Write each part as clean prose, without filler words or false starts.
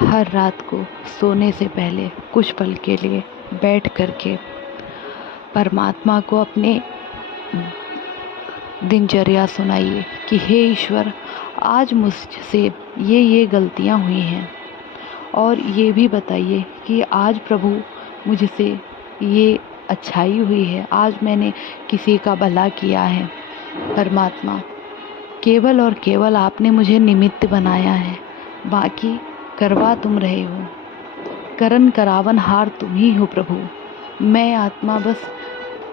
हर रात को सोने से पहले कुछ पल के लिए बैठ करके परमात्मा को अपने दिनचर्या सुनाइए कि हे ईश्वर, आज मुझसे ये गलतियां हुई हैं, और ये भी बताइए कि आज प्रभु मुझसे ये अच्छाई हुई है, आज मैंने किसी का भला किया है। परमात्मा, केवल और केवल आपने मुझे निमित्त बनाया है, बाकी करवा तुम रहे हो। करन करावन हार तुम ही हो प्रभु। मैं आत्मा बस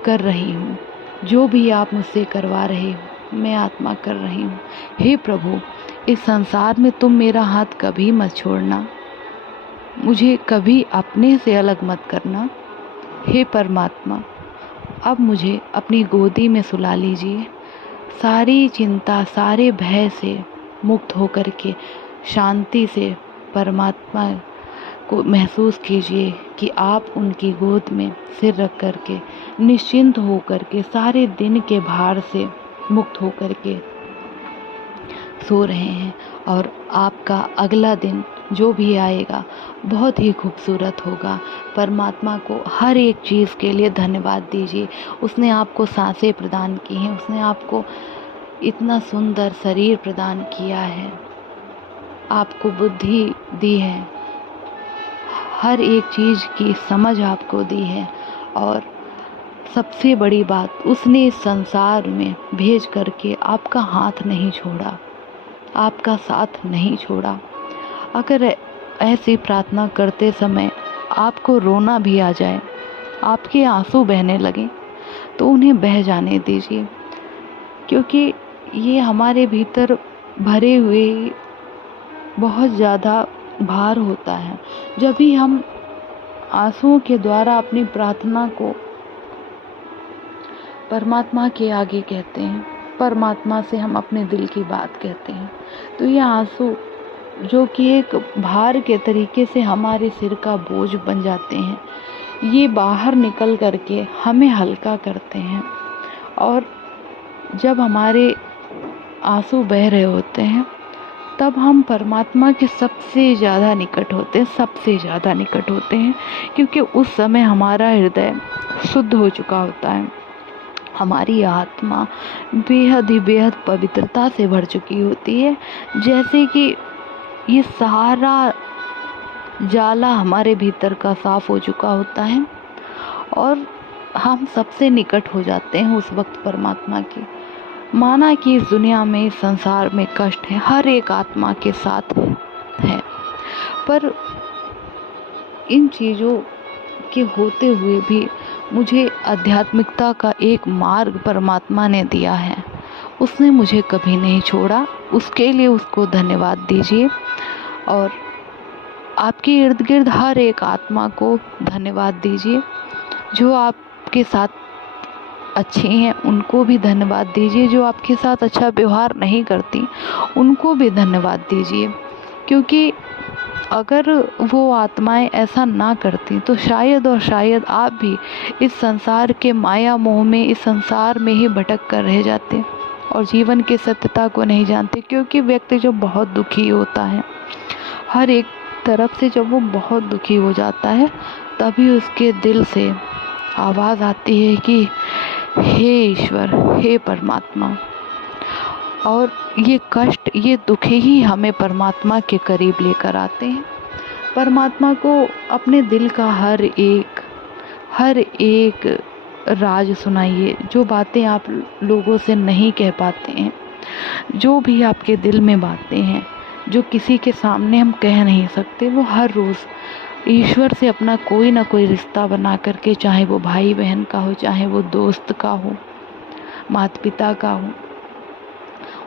कर रही हूँ, जो भी आप मुझसे करवा रहे हो मैं आत्मा कर रही हूँ। हे प्रभु, इस संसार में तुम मेरा हाथ कभी मत छोड़ना, मुझे कभी अपने से अलग मत करना। हे परमात्मा, अब मुझे अपनी गोदी में सुला लीजिए। सारी चिंता, सारे भय से मुक्त होकर के शांति से परमात्मा को महसूस कीजिए कि आप उनकी गोद में सिर रख कर के निश्चिंत होकर के सारे दिन के भार से मुक्त होकर के सो रहे हैं, और आपका अगला दिन जो भी आएगा बहुत ही खूबसूरत होगा। परमात्मा को हर एक चीज़ के लिए धन्यवाद दीजिए। उसने आपको सांसें प्रदान की हैं, उसने आपको इतना सुंदर शरीर प्रदान किया है, आपको बुद्धि दी है, हर एक चीज़ की समझ आपको दी है, और सबसे बड़ी बात, उसने इस संसार में भेज करके आपका हाथ नहीं छोड़ा, आपका साथ नहीं छोड़ा। अगर ऐसी प्रार्थना करते समय आपको रोना भी आ जाए, आपके आंसू बहने लगे, तो उन्हें बह जाने दीजिए, क्योंकि ये हमारे भीतर भरे हुए बहुत ज़्यादा भार होता है। जब भी हम आंसुओं के द्वारा अपनी प्रार्थना को परमात्मा के आगे कहते हैं, परमात्मा से हम अपने दिल की बात कहते हैं, तो ये आंसू जो कि एक भार के तरीके से हमारे सिर का बोझ बन जाते हैं, ये बाहर निकल करके हमें हल्का करते हैं। और जब हमारे आंसू बह रहे होते हैं, तब हम परमात्मा के सबसे ज़्यादा निकट होते हैं, सबसे ज़्यादा निकट होते हैं, क्योंकि उस समय हमारा हृदय शुद्ध हो चुका होता है, हमारी आत्मा बेहद ही बेहद पवित्रता से भर चुकी होती है। जैसे कि ये सारा जाला हमारे भीतर का साफ हो चुका होता है, और हम सबसे निकट हो जाते हैं उस वक्त परमात्मा के। माना कि इस दुनिया में, इस संसार में कष्ट है, हर एक आत्मा के साथ है, पर इन चीज़ों के होते हुए भी मुझे आध्यात्मिकता का एक मार्ग परमात्मा ने दिया है, उसने मुझे कभी नहीं छोड़ा, उसके लिए उसको धन्यवाद दीजिए। और आपके इर्द गिर्द हर एक आत्मा को धन्यवाद दीजिए, जो आपके साथ अच्छी हैं उनको भी धन्यवाद दीजिए, जो आपके साथ अच्छा व्यवहार नहीं करती उनको भी धन्यवाद दीजिए, क्योंकि अगर वो आत्माएं ऐसा ना करती तो शायद और शायद आप भी इस संसार के माया मोह में, इस संसार में ही भटक कर रह जाते और जीवन की सत्यता को नहीं जानते। क्योंकि व्यक्ति जो बहुत दुखी होता है, हर एक तरफ से जब वो बहुत दुखी हो जाता है, तभी उसके दिल से आवाज़ आती है कि हे ईश्वर, हे परमात्मा। और ये कष्ट, ये दुख ही हमें परमात्मा के करीब लेकर आते हैं। परमात्मा को अपने दिल का हर एक राज सुनाइए, जो बातें आप लोगों से नहीं कह पाते हैं, जो भी आपके दिल में बातें हैं, जो किसी के सामने हम कह नहीं सकते, वो हर रोज़ ईश्वर से अपना कोई ना कोई रिश्ता बना करके, चाहे वो भाई बहन का हो, चाहे वो दोस्त का हो, माता पिता का हो,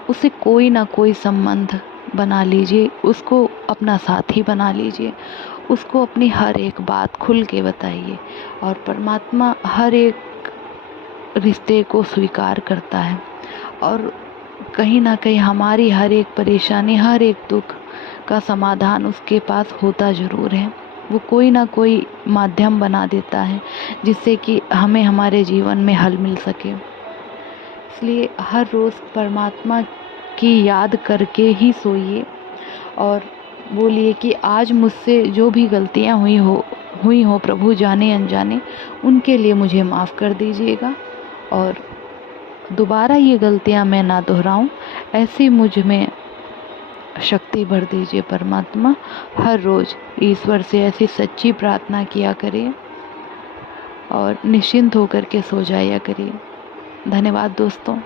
उसे कोई ना कोई संबंध बना लीजिए, उसको अपना साथी बना लीजिए, उसको अपनी हर एक बात खुल के बताइए। और परमात्मा हर एक रिश्ते को स्वीकार करता है, और कहीं ना कहीं हमारी हर एक परेशानी, हर एक दुख का समाधान उसके पास होता ज़रूर है। वो कोई ना कोई माध्यम बना देता है जिससे कि हमें हमारे जीवन में हल मिल सके। इसलिए हर रोज़ परमात्मा की याद करके ही सोइए, और बोलिए कि आज मुझसे जो भी गलतियाँ हुई हो प्रभु जाने अनजाने, उनके लिए मुझे माफ़ कर दीजिएगा और दोबारा ये गलतियाँ मैं ना दोहराऊं, ऐसी मुझ में शक्ति भर दीजिए परमात्मा। हर रोज़ ईश्वर से ऐसी सच्ची प्रार्थना किया करिए और निश्चिंत होकर के सो जाया करिए। धन्यवाद दोस्तों।